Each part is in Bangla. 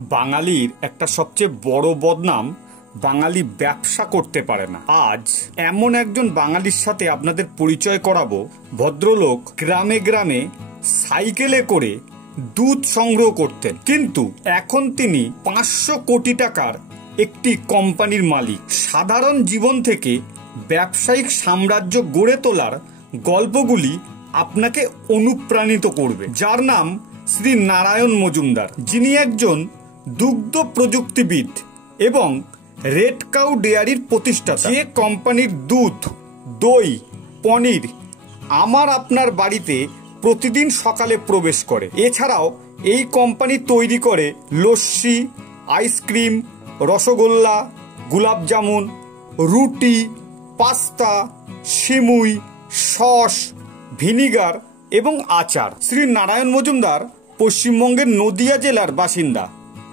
বাঙালির একটা সবচেয়ে বড় বদনাম, বাঙালি ব্যবসা করতে পারে না। আজ এমন একজন বাঙালির সাথে আপনাদের পরিচয় করাবো। ভদ্রলোক গ্রামে গ্রামে সাইকেলে করে দুধ সংগ্রহ করতেন, কিন্তু এখন তিনি 500 কোটি টাকার একটি কোম্পানির মালিক। সাধারণ জীবন থেকে ব্যবসায়িক সাম্রাজ্য গড়ে তোলার গল্পগুলি আপনাকে অনুপ্রাণিত করবে। যার নাম শ্রী নারায়ণ মজুমদার, যিনি একজন দুগ্ধ প্রযুক্তিবিদ এবং রেড কাউ ডেয়ারির প্রতিষ্ঠাতা। যে কোম্পানির দুধ, দই, পনির আমার আপনার বাড়িতে প্রতিদিন সকালে প্রবেশ করে। এছাড়াও এই কোম্পানি তৈরি করে লস্যি, আইসক্রিম, রসগোল্লা, গোলাপ জামুন, রুটি, পাস্তা, সিমুই, সস, ভিনিগার এবং আচার। শ্রী নারায়ণ মজুমদার পশ্চিমবঙ্গের নদিয়া জেলার বাসিন্দা।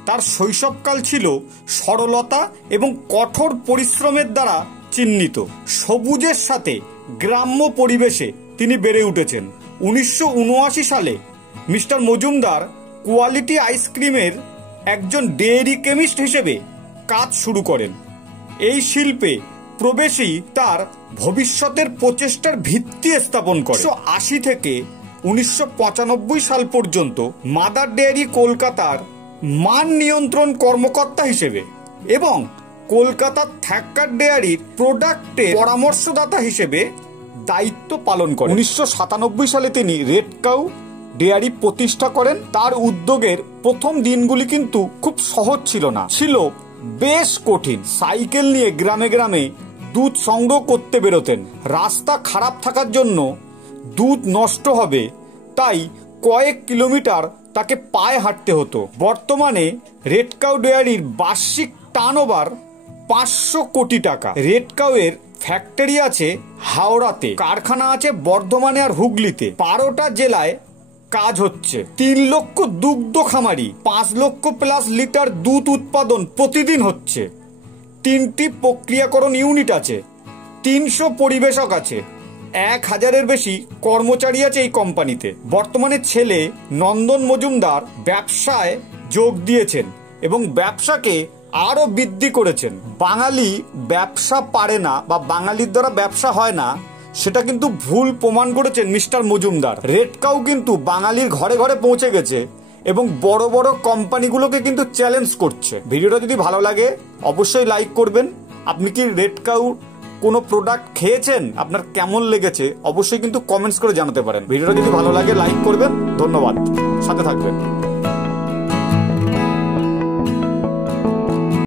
তার শৈশবকাল ছিল সরলতা এবং কঠোর পরিশ্রমের দ্বারা চিহ্নিত। সবুজের সাথে গ্রাম্য পরিবেশে তিনি বেড়ে উঠেছেন। 1979 সালে মিস্টার মজুমদার কোয়ালিটি আইসক্রিমের একজন ডেয়ারি কেমিস্ট হিসেবে কাজ শুরু করেন। এই শিল্পে প্রবেশই তার ভবিষ্যতের প্রচেষ্টার ভিত্তি স্থাপন করে। 1980 থেকে 1995 সাল পর্যন্ত মাদার ডেয়ারি কলকাতার মান নিয়ন্ত্রণ কর্মকর্তা হিসেবে এবং কলকাতার থ্যাক্কার ডেয়ারির প্রোডাক্টের পরামর্শদাতা হিসেবে দায়িত্ব পালন করেন। 1997 সালে তিনি রেড কাউ ডেয়ারি প্রতিষ্ঠা করেন। তার উদ্যোগের প্রথম দিনগুলি কিন্তু খুব সহজ ছিল না, ছিল বেশ কঠিন। সাইকেল নিয়ে গ্রামে গ্রামে দুধ সংগ্রহ করতে বেরোতেন। রাস্তা খারাপ থাকার জন্য দুধ নষ্ট হবে, তাই কয়েক কিলোমিটার তাকে পায়ে হাঁটতে হতো। বর্তমানে রেড কাউ ডেয়ারির বার্ষিক টার্নওভার 500 কোটি টাকা। রেড কাউ এর ফ্যাক্টরি আছে হাওড়াতে, কারখানা আছে বর্ধমানে আর হুগলিতে। 12টা জেলায় কাজ হচ্ছে। 3 লক্ষ দুগ্ধ খামারি, 5 লক্ষ প্লাস লিটার দুধ উৎপাদন প্রতিদিন হচ্ছে। 3টি প্রক্রিয়াকরণ ইউনিট আছে, 300 পরিবেশক আছে, 1000-এর বেশি কর্মচারী আছে এই কোম্পানিতে। বর্তমানে ছেলে নন্দন মজুমদার ব্যবসায় যোগ দিয়েছেন এবং ব্যবসাকে আরো বৃদ্ধি করেছেন। বাঙালি ব্যবসা পারে না বা বাঙালির দ্বারা ব্যবসা হয় না, সেটা কিন্তু ভুল প্রমাণ করেছেন মিস্টার মজুমদার। রেড কাউ কিন্তু বাঙালির ঘরে ঘরে পৌঁছে গেছে এবং বড় বড় কোম্পানিগুলোকে কিন্তু চ্যালেঞ্জ করছে। ভিডিওটা যদি ভালো লাগে অবশ্যই লাইক করবেন। আপনি কি রেড কাউ কোনো প্রোডাক্ট খেয়েছেন? আপনার কেমন লেগেছে অবশ্যই কিন্তু কমেন্টস করে জানাতে পারেন। ভিডিওটা যদি ভালো লাগে লাইক করবেন। ধন্যবাদ, সাথে থাকবেন।